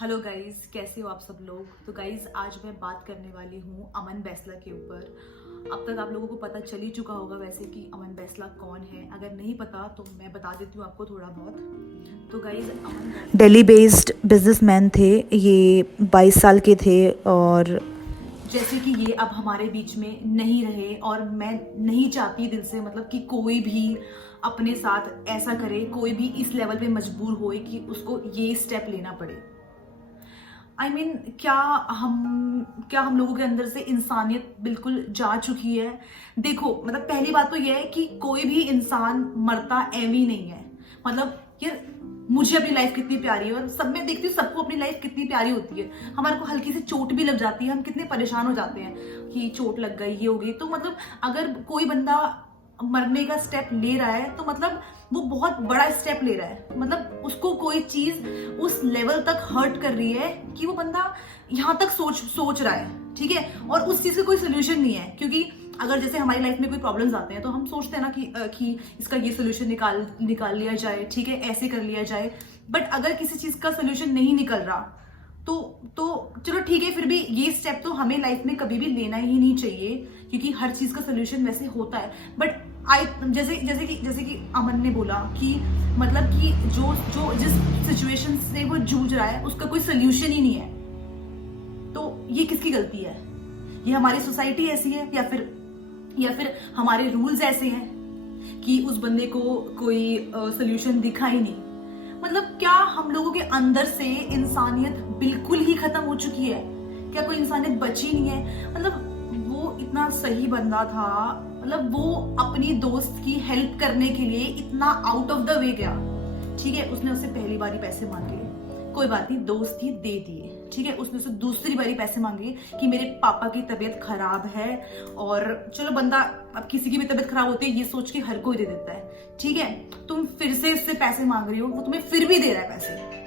Hello guys, कैसे हो आप सब लोग। तो गाइस, आज मैं बात करने वाली हूँ अमन बैसला के ऊपर। अब तक आप लोगों को पता चल ही चुका होगा वैसे कि अमन बैसला कौन है। अगर नहीं पता तो मैं बता देती हूँ आपको थोड़ा बहुत। तो गाइस, अमन दिल्ली बेस्ड बिजनेसमैन थे। ये 22 साल के थे और जैसे कि ये अब हमारे बीच में नहीं रहे और मैं नहीं चाहती दिल से, मतलब कि कोई भी अपने साथ ऐसा करे, कोई भी इस लेवल पे मजबूर होए कि उसको ये स्टेप लेना पड़े। क्या हम लोगों के अंदर से इंसानियत बिल्कुल जा चुकी है। देखो, मतलब पहली बात तो यह है कि कोई भी इंसान मरता एवी नहीं है। मतलब यार, मुझे अपनी लाइफ कितनी प्यारी है और सब में देखती हूँ सबको अपनी लाइफ कितनी प्यारी होती है। हमारे को हल्की सी चोट भी लग जाती है, हम कितने परेशान हो जाते हैं कि चोट लग गई, ये हो गई। तो मतलब अगर कोई बंदा मरने का स्टेप ले रहा है तो मतलब वो बहुत बड़ा स्टेप ले रहा है। मतलब उसको कोई चीज उस लेवल तक हर्ट कर रही है कि वो बंदा यहाँ तक सोच रहा है, ठीक है। और उस चीज का कोई सोल्यूशन नहीं है, क्योंकि अगर जैसे हमारी लाइफ में कोई प्रॉब्लम्स आते हैं तो हम सोचते हैं ना कि इसका ये सोल्यूशन निकाल लिया जाए, ठीक है, ऐसे कर लिया जाए। बट अगर किसी चीज का सोल्यूशन नहीं निकल रहा तो चलो ठीक है, फिर भी ये स्टेप तो हमें लाइफ में कभी भी लेना ही नहीं चाहिए, क्योंकि हर चीज का सोल्यूशन वैसे होता है। बट जैसे कि अमन ने बोला कि मतलब कि जो जो जिस सिचुएशन से वो जूझ रहा है उसका कोई सोल्यूशन ही नहीं है, तो ये किसकी गलती है? ये हमारी सोसाइटी ऐसी है या फिर हमारे रूल्स ऐसे हैं कि उस बंदे को कोई सोल्यूशन दिखा ही नहीं। मतलब क्या हम लोगों के अंदर से इंसानियत बिल्कुल ही खत्म हो चुकी है? क्या कोई इंसानियत बची नहीं है? मतलब वो इतना सही बंदा था, मतलब वो अपनी दोस्त की हेल्प करने के लिए इतना आउट ऑफ द वे गया, ठीक है। उसने उससे पहली बारी पैसे मांगे, कोई बात नहीं, दोस्त ही दे दिए, ठीक है। उसने उससे दूसरी बारी पैसे मांगे कि मेरे पापा की तबीयत खराब है, और चलो बंदा, अब किसी की भी तबीयत खराब होती है ये सोच के हर कोई दे देता है, ठीक है। तुम फिर से उससे पैसे मांग रही हो, वो तुम्हें फिर भी दे रहा है पैसे।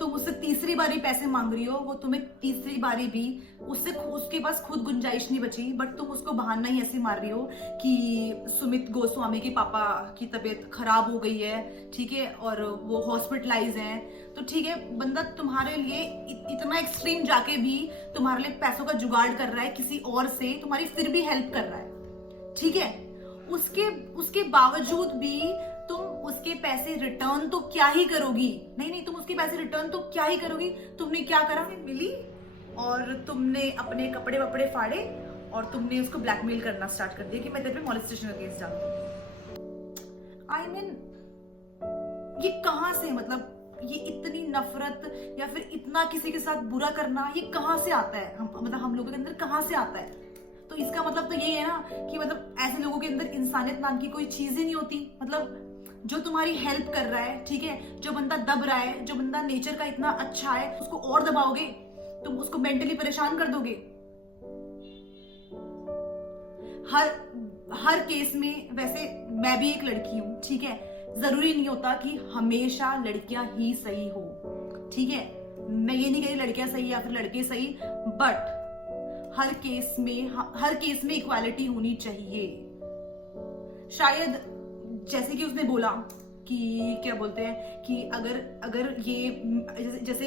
तुम उससे तीसरी बारी पैसे मांग रही हो, वो तुम्हें तीसरी बारी भी, उसके पास खुद गुंजाइश नहीं बची, बट तुम उसको बहाना ही ऐसे मार रही हो कि सुमित गोस्वामी के पापा की तबीयत खराब हो गई है, ठीक है, और वो हॉस्पिटलाइज हैं। तो ठीक है, बंदा तुम्हारे लिए इतना एक्सट्रीम जाके भी तुम्हारे लिए पैसों का जुगाड़ कर रहा है किसी और से, तुम्हारी फिर भी हेल्प कर रहा है, ठीक है। उसके बावजूद भी तुम उसके पैसे रिटर्न तो क्या ही करोगी? नहीं, तुम उसके पैसे रिटर्न तो क्या ही करोगी? तुमने क्या करा? मिली और तुमने अपने कपड़े वपड़े फाड़े और तुमने उसको ब्लैकमेल करना स्टार्ट कर दिया कि मैं तेरे पे मॉलेस्टेशन का केस डाल दूंगी। आई मीन, ये कहां से, मतलब ये इतनी नफरत या फिर इतना किसी के साथ बुरा करना, ये कहां से आता है? मतलब हम लोगों के अंदर कहां से आता है? तो इसका मतलब तो यही है ना कि मतलब ऐसे लोगों के अंदर इंसानियत नाम की कोई चीज ही नहीं होती। मतलब जो तुम्हारी हेल्प कर रहा है, ठीक है, जो बंदा दब रहा है, जो बंदा नेचर का इतना अच्छा है, उसको और दबाओगे, तुम उसको मेंटली परेशान कर दोगे। हर केस में, वैसे मैं भी एक लड़की हूं, ठीक है, जरूरी नहीं होता कि हमेशा लड़कियां ही सही हो, ठीक है। मैं ये नहीं कह रही लड़कियां सही या फिर लड़के सही, बट हर केस में इक्वालिटी होनी चाहिए। शायद जैसे कि उसने बोला कि क्या बोलते हैं कि अगर ये जैसे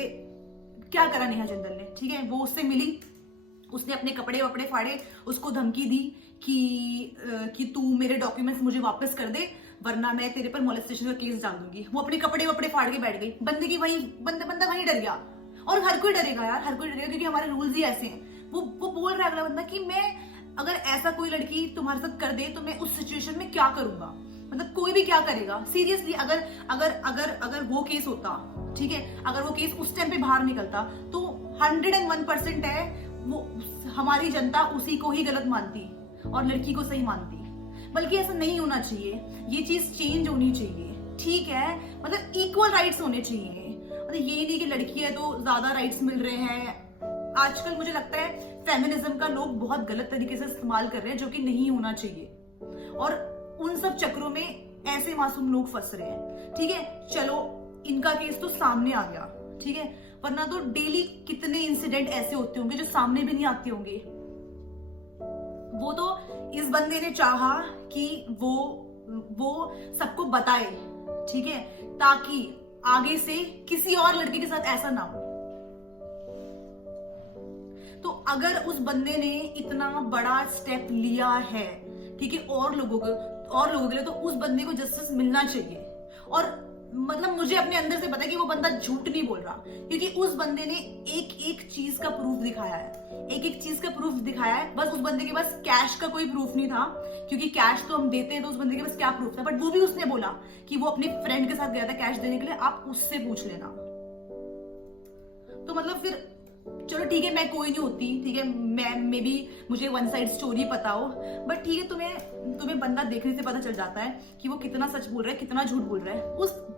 क्या करा नेहा जिंदल ने, ठीक है, वो उससे मिली, उसने अपने कपड़े वपड़े फाड़े, उसको धमकी डी कि तू मेरे डॉक्यूमेंट्स मुझे वापस कर दे वरना मैं तेरे पर मॉलेस्टेशन का केस डाल दूंगी। वो अपने कपड़े वपड़े फाड़ के बैठ गई, बंदा वहीं डर गया। और हर कोई डरेगा यार, हर कोई डरेगा, क्योंकि हमारे रूल्स ही ऐसे हैं। वो बोल रहा है अगला बंदा कि मैं, अगर ऐसा कोई लड़की तुम्हारे साथ कर दे तो मैं उस सिचुएशन में क्या करूंगा? मतलब कोई भी क्या करेगा सीरियसली। अगर वो केस होता, ठीक है, अगर वो केस उस टाइम पे बाहर निकलता तो 101% है वो हमारी जनता उसी को ही गलत मानती और लड़की को सही मानती। बल्कि ऐसा नहीं होना चाहिए, ये चीज चेंज होनी चाहिए, ठीक है। मतलब इक्वल राइट्स होने चाहिए। मतलब ये नहीं कि लड़की है तो ज्यादा राइट्स मिल रहे हैं। आजकल मुझे लगता है फेमिनिज्म का लोग बहुत गलत तरीके से इस्तेमाल कर रहे हैं, जो कि नहीं होना चाहिए। और उन सब चक्रों में ऐसे मासूम लोग फंस रहे हैं, ठीक है। चलो इनका केस तो सामने आ गया, ठीक है, वरना तो डेली कितने इंसिडेंट ऐसे होते होंगे जो सामने भी नहीं आते होंगे। वो तो इस बंदे ने चाहा कि वो सबको बताए, ठीक है, ताकि आगे से किसी और लड़के के साथ ऐसा ना हो। अगर उस बंदे ने इतना बड़ा स्टेप लिया है, ठीक है, और लोगों के लिए, तो उस बंदे को जस्टिस मिलना चाहिए। और मतलब मुझे अपने अंदर से पता है कि वो बंदा झूठ नहीं बोल रहा, क्योंकि उस बंदे ने एक एक चीज का प्रूफ दिखाया है, एक एक चीज का प्रूफ दिखाया है। बस उस बंदे के पास कैश का कोई प्रूफ नहीं था, क्योंकि कैश तो हम देते हैं, तो उस बंदे के पास क्या प्रूफ था। बट वो भी उसने बोला कि वो अपने फ्रेंड के साथ गया था कैश देने के लिए, आप उससे पूछ लेना। तो मतलब फिर चलो ठीक है, मैं कोई नहीं होती, ठीक है, मैं मे बी मुझे वन साइड स्टोरी पता हो, बट ठीक है, तुम्हें बंदा देखने से पता चल जाता है कि वो कितना सच बोल रहा है, कितना झूठ बोल रहा है।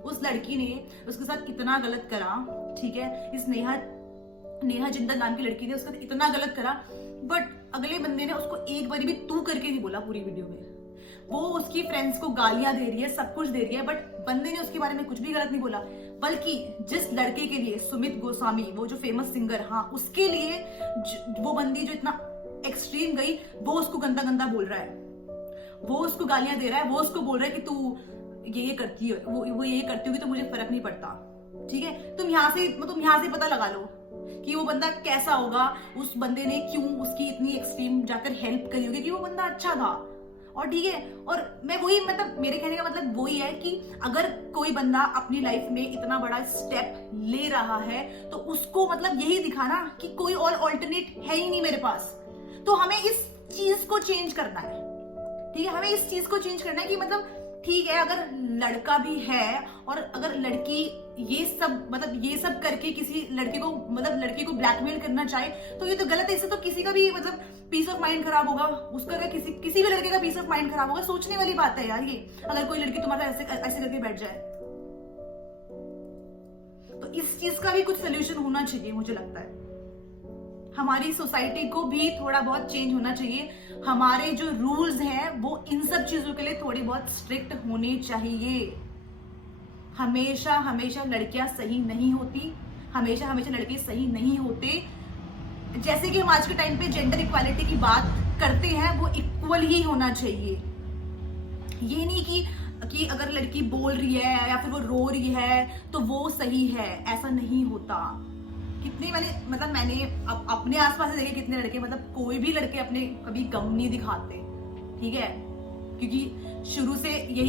उस लड़की ने उसके साथ इतना गलत करा, ठीक है, इस नेहा जिंदल नाम की लड़की ने उसके साथ इतना गलत करा, बट अगले बंदे ने उसको एक बार भी तू करके नहीं बोला पूरी वीडियो में। वो उसकी फ्रेंड्स को गालियां दे रही है, सब कुछ दे रही है, बट बंदे ने उसके बारे में कुछ भी गलत नहीं बोला। बल्कि जिस लड़के के लिए, सुमित गोस्वामी, वो जो फेमस सिंगर, हाँ, उसके लिए वो बंदी जो इतना एक्सट्रीम गई, वो उसको गंदा गंदा बोल रहा है, वो उसको गालियां दे रहा है, वो उसको बोल रहा है कि तू ये करती है, वो ये करती होगी तो मुझे फर्क नहीं पड़ता। ठीक है, तुम यहाँ से पता लगा लो कि वो बंदा कैसा होगा, उस बंदे ने क्यों उसकी इतनी एक्सट्रीम जाकर हेल्प करी होगी, कि वो बंदा अच्छा था। और ठीक है, और मैं वही, मतलब मेरे कहने का मतलब वही है कि अगर कोई बंदा अपनी लाइफ में इतना बड़ा स्टेप ले रहा है, तो उसको मतलब यही दिखाना कि कोई और ऑल्टरनेट है ही नहीं मेरे पास। तो हमें इस चीज को चेंज करना है, ठीक है, हमें इस चीज को चेंज करना है कि मतलब ठीक है, अगर लड़का भी है और अगर लड़की ये सब करके किसी लड़के को, मतलब लड़की को ब्लैकमेल करना चाहे, तो ये तो गलत है। इससे तो किसी का भी मतलब पीस ऑफ माइंड खराब होगा, उसका अगर किसी भी लड़के का पीस ऑफ माइंड खराब होगा। सोचने वाली बात है यार ये, अगर कोई लड़की तुम्हारे ऐसे करके बैठ जाए, तो इस चीज का भी कुछ सोल्यूशन होना चाहिए। मुझे लगता है हमारी सोसाइटी को भी थोड़ा बहुत चेंज होना चाहिए। हमारे जो रूल्स हैं वो इन सब चीजों के लिए थोड़ी बहुत स्ट्रिक्ट होने चाहिए। हमेशा लड़कियां सही नहीं होती, हमेशा लड़के सही नहीं होते। जैसे कि हम आज के टाइम पे जेंडर इक्वालिटी की बात करते हैं, वो इक्वल ही होना चाहिए। ये नहीं कि अगर लड़की बोल रही है या फिर वो रो रही है तो वो सही है, ऐसा नहीं होता। मैंने अपने आसपास देखे कितने लड़के, मतलब कोई भी लड़के अपने कभी गम नहीं दिखाते, ठीक है, क्योंकि शुरू से ये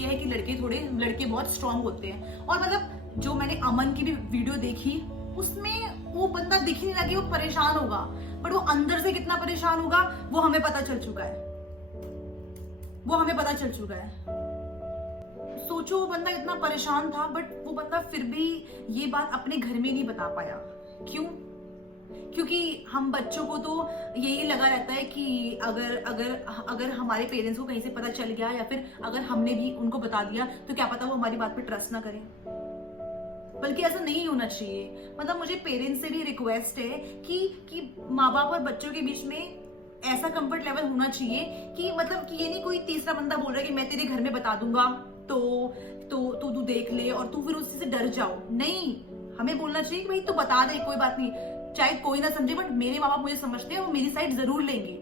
है कि लड़के बहुत स्ट्रांग होते हैं। और मतलब जो मैंने अमन की भी वीडियो देखी, उसमें वो बंदा दिख नहीं लगे, वो परेशान होगा, बट वो अंदर से कितना परेशान होगा वो हमें पता चल चुका है। सोचो, वो बंदा इतना परेशान था, बट वो बंदा फिर भी ये बात अपने घर में नहीं बता पाया। क्यों? क्योंकि हम बच्चों को तो यही लगा रहता है कि अगर हमारे पेरेंट्स को कहीं से पता चल गया, या फिर अगर हमने भी उनको बता दिया, तो क्या पता वो हमारी बात पे ट्रस्ट ना करें। बल्कि ऐसा नहीं होना चाहिए। मतलब मुझे पेरेंट्स से भी रिक्वेस्ट है कि माँ बाप और बच्चों के बीच में ऐसा कंफर्ट लेवल होना चाहिए कि मतलब कि ये नहीं कोई तीसरा बंदा बोल रहा है कि मैं तेरे घर में बता दूंगा तो तू देख ले और तू फिर उससे डर जाओ। नहीं, हमें बोलना चाहिए कि भाई तू बता दे, कोई बात नहीं, चाहे कोई ना समझे, बट मेरे माँ बाप मुझे समझते हैं, वो मेरी साइड जरूर लेंगे।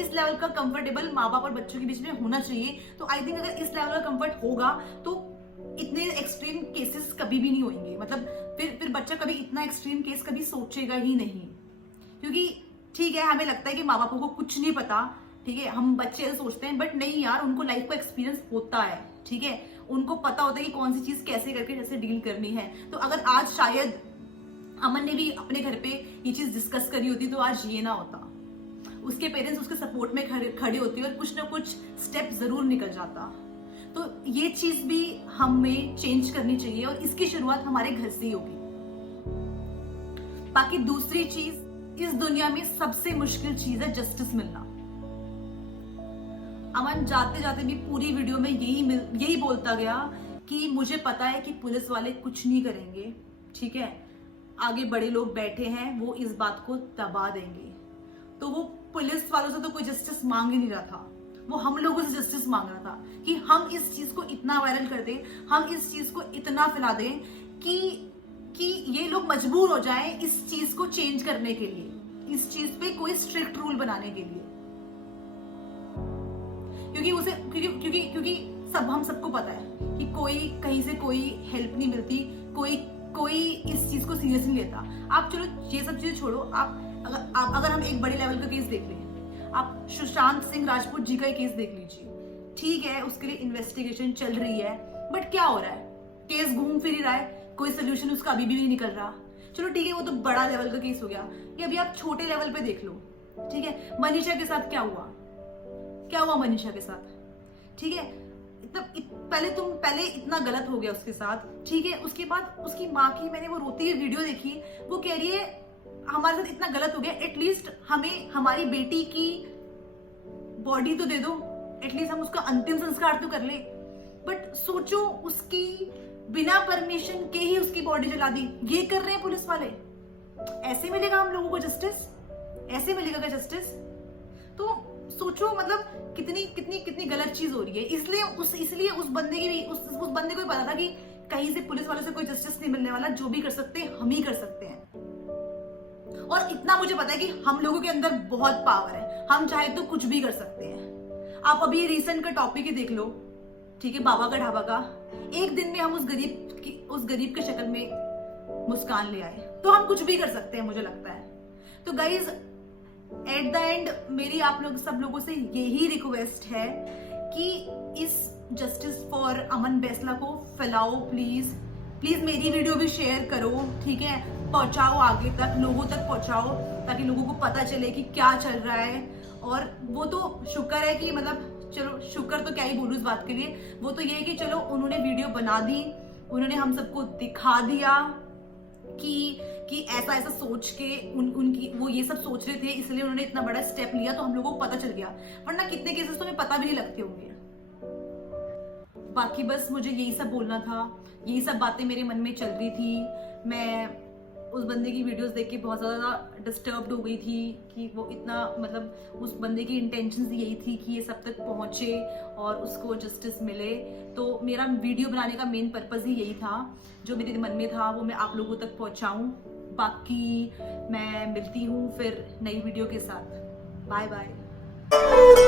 इस लेवल का कंफर्टेबल माँ बाप और बच्चों के बीच में होना चाहिए। तो आई थिंक अगर इस लेवल का कंफर्ट होगा तो इतने एक्सट्रीम केसेस कभी भी नहीं होंगे। मतलब फिर बच्चा कभी इतना एक्सट्रीम केस कभी सोचेगा ही नहीं। क्योंकि ठीक है, हमें लगता है कि माँ बापों को कुछ नहीं पता, ठीक है, हम बच्चे ऐसे सोचते हैं, बट नहीं यार, उनको लाइफ का एक्सपीरियंस होता है, ठीक है, उनको पता होता है कि कौन सी चीज कैसे करके कैसे डील करनी है। तो अगर आज शायद अमन ने भी अपने घर पे ये चीज डिस्कस करी होती तो आज ये ना होता, उसके पेरेंट्स उसके सपोर्ट में खड़े होते और कुछ ना कुछ स्टेप जरूर निकल जाता। तो ये चीज भी हमें चेंज करनी चाहिए और इसकी शुरुआत हमारे घर से ही होगी। बाकी दूसरी चीज, इस दुनिया में सबसे मुश्किल चीज है जस्टिस मिलना। अमन जाते जाते भी पूरी वीडियो में यही बोलता गया कि मुझे पता है कि पुलिस वाले कुछ नहीं करेंगे, ठीक है, आगे बड़े लोग बैठे हैं, वो इस बात को दबा देंगे। तो वो पुलिस वालों से तो कोई जस्टिस मांग ही नहीं रहा था, वो हम लोगों से जस्टिस मांग रहा था कि हम इस चीज को इतना वायरल कर दें, हम इस चीज को इतना फैला दें कि ये लोग मजबूर हो जाएं इस चीज को चेंज करने के लिए, इस चीज पे कोई स्ट्रिक्ट रूल बनाने के लिए। क्योंकि हम सबको पता है कि कोई कहीं से कोई हेल्प नहीं मिलती, कोई कोई इस चीज को सीरियस नहीं लेता। आप चलो ये सब चीजें छोड़ो, आप अगर हम एक बड़े लेवल का केस देख लें, आप सुशांत सिंह राजपूत जी का ही केस देख लीजिए। ठीक है, उसके लिए इन्वेस्टिगेशन चल रही है, बट क्या हो रहा है, केस घूम फिर ही रहा है, कोई सोल्यूशन उसका अभी भी नहीं निकल रहा। चलो ठीक है, वो तो बड़ा लेवल का केस हो गया। ये अभी आप छोटे लेवल पे देख लो। ठीक है, मनीषा के साथ क्या हुआ मनीषा के साथ। ठीक है, पहले इतना गलत हो गया उसके साथ। ठीक है, उसके बाद उसकी माँ की मैंने वो रोती हुई वीडियो देखी, वो कह रही है हमारे साथ इतना गलत हो गया, एटलीस्ट हमें हमारी बेटी की बॉडी तो दे दो, एटलीस्ट हम उसका अंतिम संस्कार तो कर ले। बट सोचो, उसकी बिना परमिशन के ही उसकी बॉडी जला दी। ये कर रहे हैं पुलिस वाले। ऐसे मिलेगा हम लोगों को जस्टिस? ऐसे मिलेगा क्या जस्टिस? तो सोचो, मतलब कितनी गलत चीज हो रही है। इसलिए उस बंदे को भी पता था कि कहीं से पुलिस वालों से कोई जस्टिस नहीं मिलने वाला, जो भी कर सकते हैं हम ही कर सकते हैं। और इतना मुझे पता है कि हम लोगों के अंदर बहुत पावर है, हम चाहे तो कुछ भी कर सकते हैं। आप अभी रिसेंट का टॉपिक ही देख लो, ठीक है, बाबा का ढाबा का। एक दिन में हम उस गरीब के शक्ल में मुस्कान ले आए, तो हम कुछ भी कर सकते हैं, मुझे लगता है। तो गाइज, एट द एंड मेरी आप लोग सब लोगों से यही रिक्वेस्ट है कि इस जस्टिस फॉर अमन बैसला को फैलाओ प्लीज। मेरी वीडियो भी शेयर करो, ठीक है, पहुंचाओ आगे तक, लोगों तक पहुंचाओ, ताकि लोगों को पता चले कि क्या चल रहा है। और वो तो शुक्र है कि, मतलब चलो शुक्र तो क्या ही बोलूं इस बात के लिए, वो तो ये है कि चलो उन्होंने वीडियो बना दी, उन्होंने हम सबको दिखा दिया कि ऐसा सोच के उनकी वो ये सब सोच रहे थे, इसलिए उन्होंने इतना बड़ा स्टेप लिया, तो हम लोगों को पता चल गया। वरना कितने केसेस तो हमें पता भी नहीं लगते होंगे। बाकी बस मुझे यही सब बोलना था, यही सब बातें मेरे मन में चल रही थी। मैं उस बंदे की वीडियोस देख के बहुत ज्यादा डिस्टर्ब्ड हो गई थी कि वो इतना, मतलब उस बंदे की इंटेंशंस यही थी कि ये सब तक पहुंचे और उसको जस्टिस मिले। तो मेरा वीडियो बनाने का मेन पर्पस ही यही था, जो मेरे मन में था वो मैं आप लोगों तक पहुंचाऊं। बाकी मैं मिलती हूँ फिर नई वीडियो के साथ। Bye bye.